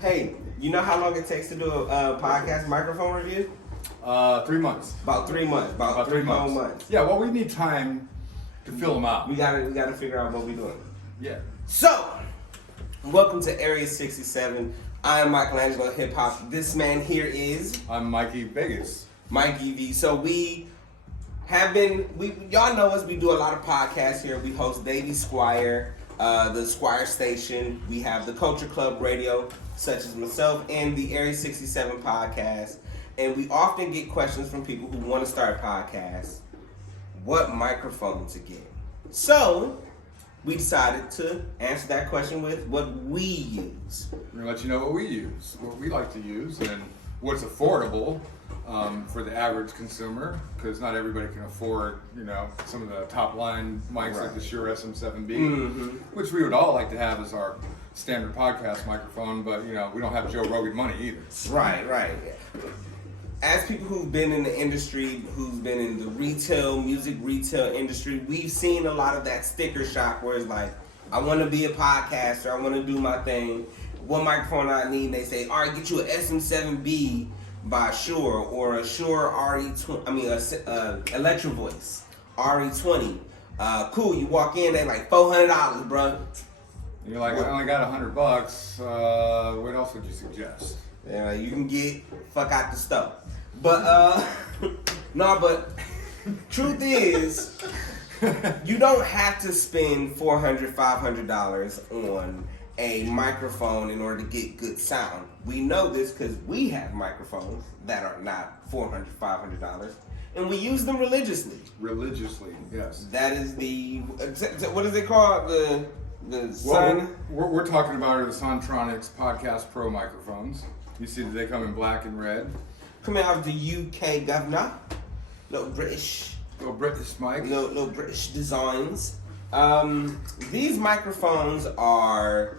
Hey, you know how long it takes to do a podcast microphone review? 3 months. About 3 months. About 3 months. Yeah, well, we need time to fill them out. We gotta figure out what we're doing. Yeah. So, welcome to Area 67. I am Michelangelo of Hip Hop. This man here is I'm Mikey Vegas. Mikey V. So y'all know us. We do a lot of podcasts here. We host Davey Squire, the Squire Station. We have the Culture Club Radio, such as myself, and the Area 67 podcast. And we often get questions from people who want to start podcasts. What microphone to get? So we decided to answer that question with what we use. We're gonna let you know what we use, what we like to use, and what's affordable for the average consumer, because not everybody can afford, some of the top line mics like the Shure SM7B, which we would all like to have as our standard podcast microphone, but we don't have Joe Rogan money either. Right. As people who've been in the industry, who've been in the music retail industry, we've seen a lot of that sticker shock where it's like, I want to be a podcaster, I want to do my thing. What microphone I need? And they say, all right, get you an SM7B by Shure or a Shure Electro Voice RE20. Cool. You walk in, they like $400, bro. You're like, I only got $100. What else would you suggest? Yeah, you can get fuck out the stuff. But but truth is, you don't have to spend $400, $500 on a microphone in order to get good sound. We know this because we have microphones that are not $400, $500, and we use them religiously. Religiously, yes. That is what is it called? We're talking about the Sontronics Podcast Pro microphones. You see that they come in black and red. Coming out of the UK, governor. Little British mic. Little British designs. These microphones are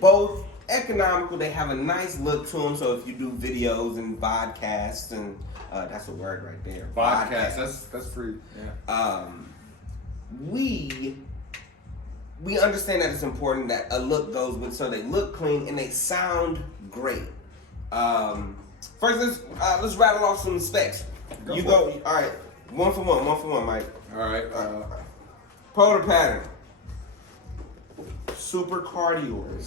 both economical. They have a nice look to them. So if you do videos and podcasts, and that's a word right there. Podcast. That's free. Yeah. We understand that it's important that a look goes with, so they look clean and they sound great. First, let's rattle off some specs. Go. All right, one for one, Mike. All right. Polar pattern. Super cardioid.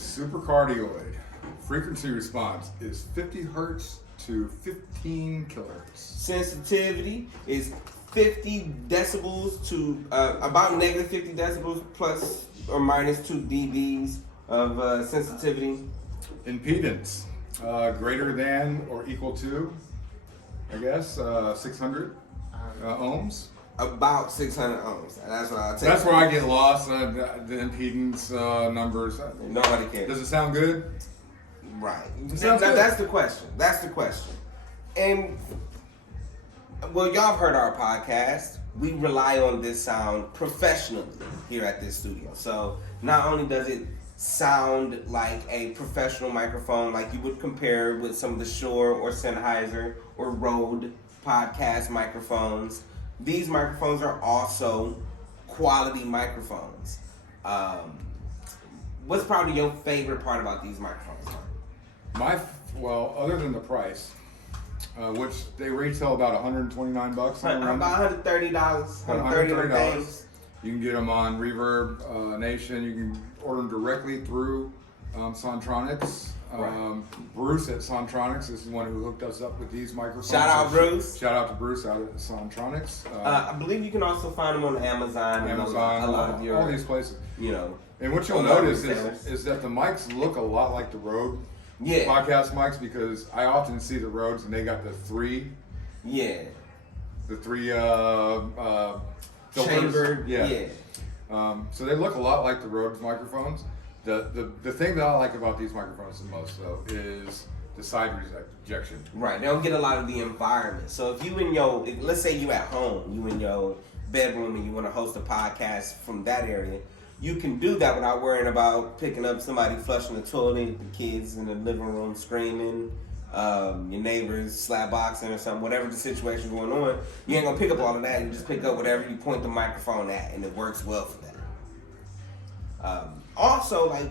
Frequency response is 50 hertz to 15 kilohertz. Sensitivity is 50 decibels to about negative 50 decibels plus or minus 2 dBs of sensitivity. Impedance, greater than or equal to, 600 ohms. About 600 ohms. That's what I'll take. That's where I get lost. The impedance numbers. Nobody cares. Does it sound good? Right. That's the question. And well, y'all have heard our podcast. We rely on this sound professionally here at this studio. So not only does it sound like a professional microphone, like you would compare with some of the Shure or Sennheiser or Rode podcast microphones, these microphones are also quality microphones. What's probably your favorite part about these microphones? Other than the price, which they retail about $129. About $130. $130. You can get them on Reverb Nation. You can order them directly through Sontronics. Right. Bruce at Sontronics is the one who hooked us up with these microphones. Shout out Bruce. Shout out to Bruce out at Sontronics. I believe you can also find them on Amazon. A lot of all these places. And what you'll a lot of notice retailers. is that the mics look a lot like the Rode podcast mics, because I often see the Rodes and they got the three filters. Chamber. So they look a lot like the Rode microphones. The thing that I like about these microphones the most, though, is the side rejection. Right, they don't get a lot of the environment. So if you let's say you at home, you in your bedroom and you want to host a podcast from that area, you can do that without worrying about picking up somebody flushing the toilet, the kids in the living room screaming, your neighbors slap boxing or something, whatever the situation going on. You ain't gonna pick up all of that. You just pick up whatever you point the microphone at, and it works well for that. Also, like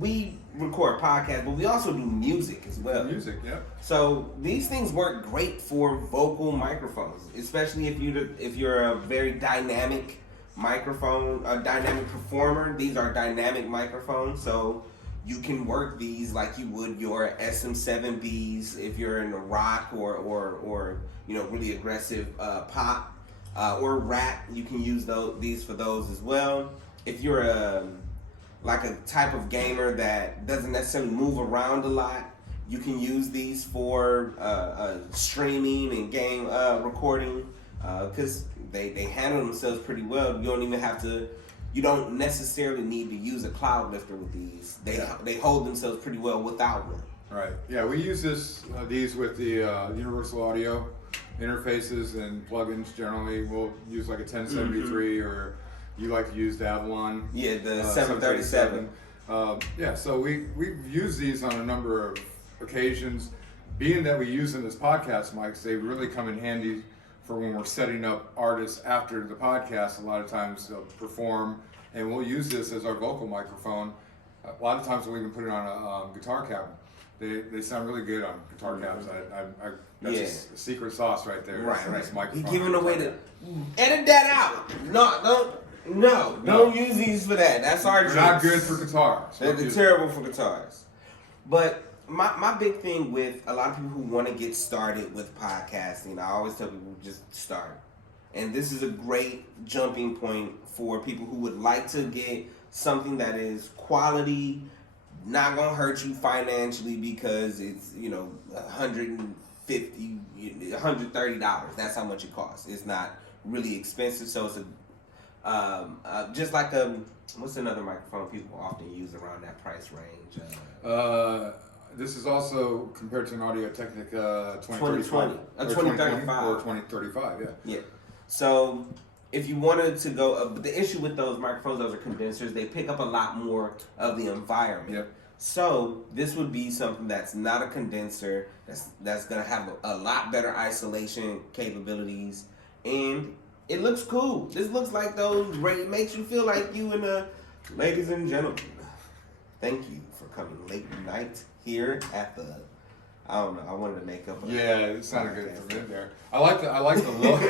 we record podcasts, but we also do music as well. Music, yeah. So these things work great for vocal microphones, especially if you're a very dynamic microphone, a dynamic performer. These are dynamic microphones, so you can work these like you would your SM7Bs if you're in a rock or really aggressive pop or rap. You can use these for those as well. If you're like a type of gamer that doesn't necessarily move around a lot, you can use these for streaming and game recording because they handle themselves pretty well. You don't necessarily need to use a cloud lifter with these. They hold themselves pretty well without one. Right. Yeah, we use these with the universal audio interfaces and plugins. Generally, we'll use like a 1073 or you like to use the Avalon. Yeah, the 737. So we've used these on a number of occasions. Being that we use them as podcast mics, they really come in handy for when we're setting up artists after the podcast. A lot of times they'll perform, and we'll use this as our vocal microphone. A lot of times we'll even put it on a guitar cab. They sound really good on guitar cabs. That's a secret sauce right there. Right. This microphone. You're giving away edit that out. Don't use these for that. That's our They're not good for guitars. They're terrible for guitars. But my big thing with a lot of people who want to get started with podcasting, I always tell people just start. And this is a great jumping point for people who would like to get something that is quality, not gonna hurt you financially because it's $150, $130. That's how much it costs. It's not really expensive, so it's just like what's another microphone people often use around that price range? This is also compared to an Audio-Technica 2020, 2035 or 2035. Yeah. So if you wanted to go, the issue with those microphones, those are condensers. They pick up a lot more of the environment. Yep. So this would be something that's not a condenser. That's gonna have a lot better isolation capabilities, and it looks cool. This looks like those. It makes you feel like you and ladies and gentlemen. Thank you for coming late night here at the. I don't know. I wanted to make up. It sounded good for a minute there. I like the look.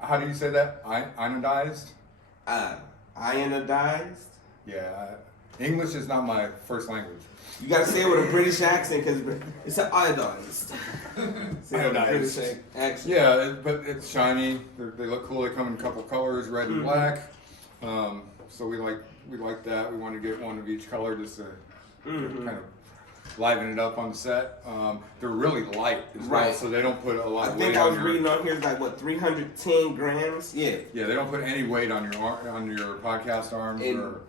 How do you say that? Ionized. Ionized. Yeah. English is not my first language. You gotta say it with a British accent because it's an iodized. Iodized. Yeah, but it's shiny. They look cool. They come in a couple colors, red and black. So we like that. We want to get one of each color just to kind of liven it up on the set. They're really light as well, so they don't put a lot of weight on I was reading on here, it's like, 310 grams? Yeah. Yeah, they don't put any weight on your podcast arms or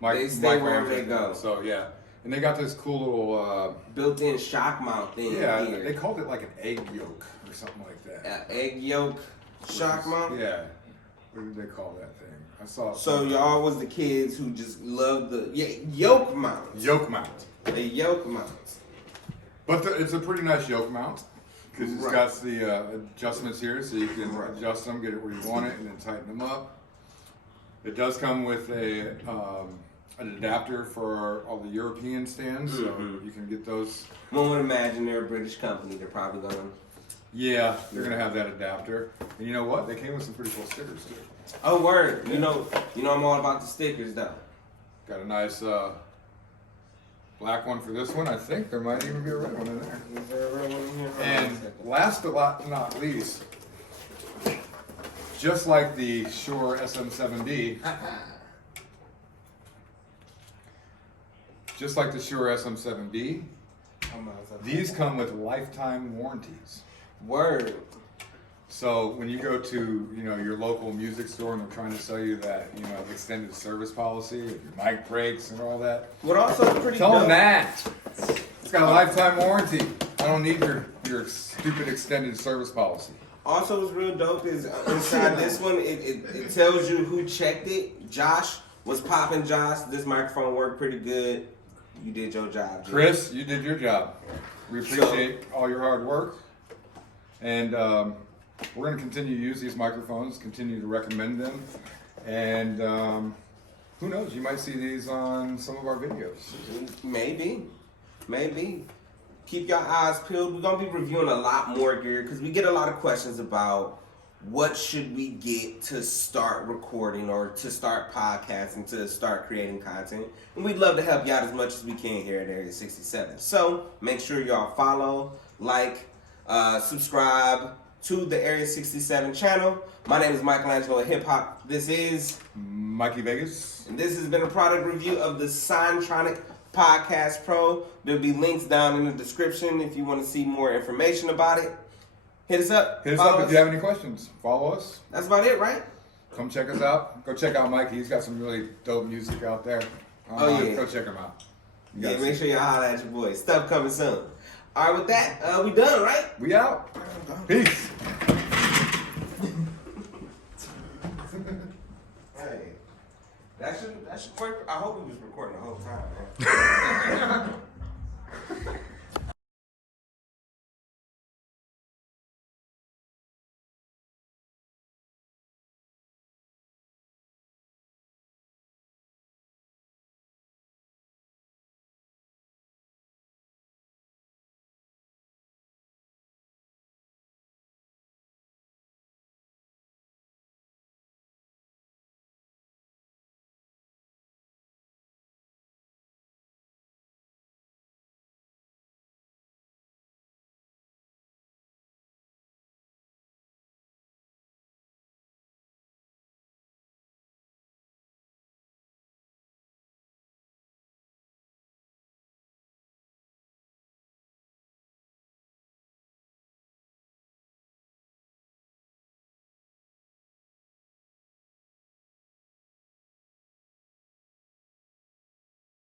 they stay wherever they go. So, yeah. And they got this cool little... built-in shock mount thing here. They called it like an egg yolk or something like that. Egg yolk shock mount? Yeah. What did they call that thing? I saw it. So y'all was the kids who just loved the yoke mount. Yoke mount. The yoke mount. But it's a pretty nice yoke mount because it's got the adjustments here, so you can adjust them, get it where you want it, and then tighten them up. It does come with an adapter for all the European stands, so you can get those. One would imagine they're a British company. They're probably going to. Yeah, they're going to have that adapter. And you know what? They came with some pretty cool stickers too. Oh, word! Yeah. You know I'm all about the stickers though. Got a nice black one for this one. I think there might even be a red one in there. Is there a red one in here? And last but not least, just like the Shure SM7B, these come with lifetime warranties. Word. So when you go to your local music store and they're trying to sell you that extended service policy, if your mic breaks and all that, what also pretty tell them that it's got a lifetime warranty. I don't need your stupid extended service policy. Also, what's real dope is inside this one, it tells you who checked it. Josh was popping. Josh, this microphone worked pretty good. You did your job, Jim. Chris, you did your job. We appreciate all your hard work, and we're going to continue to use these microphones, continue to recommend them, and Who knows? You might see these on some of our videos. Maybe. Keep your eyes peeled. We're gonna be reviewing a lot more gear because we get a lot of questions about what should we get to start recording or to start podcasting, to start creating content. And we'd love to help you out as much as we can here at Area 67. So make sure y'all follow, like, subscribe to the Area 67 channel. My name is Michelangelo of Hip Hop. This is Mikey Vegas. And this has been a product review of the Sontronics Podcast Pro. There'll be links down in the description if you want to see more information about it. Hit us up. Hit us up if you have any questions. Follow us. That's about it, right? Come check us out. Go check out Mikey. He's got some really dope music out there. Oh, yeah. Go check him out. Yeah, make sure you holler at your boy. Stuff coming soon. All right, with that, we done, right? We out. Peace. Hey, that should work. I hope we was recording the whole time, man.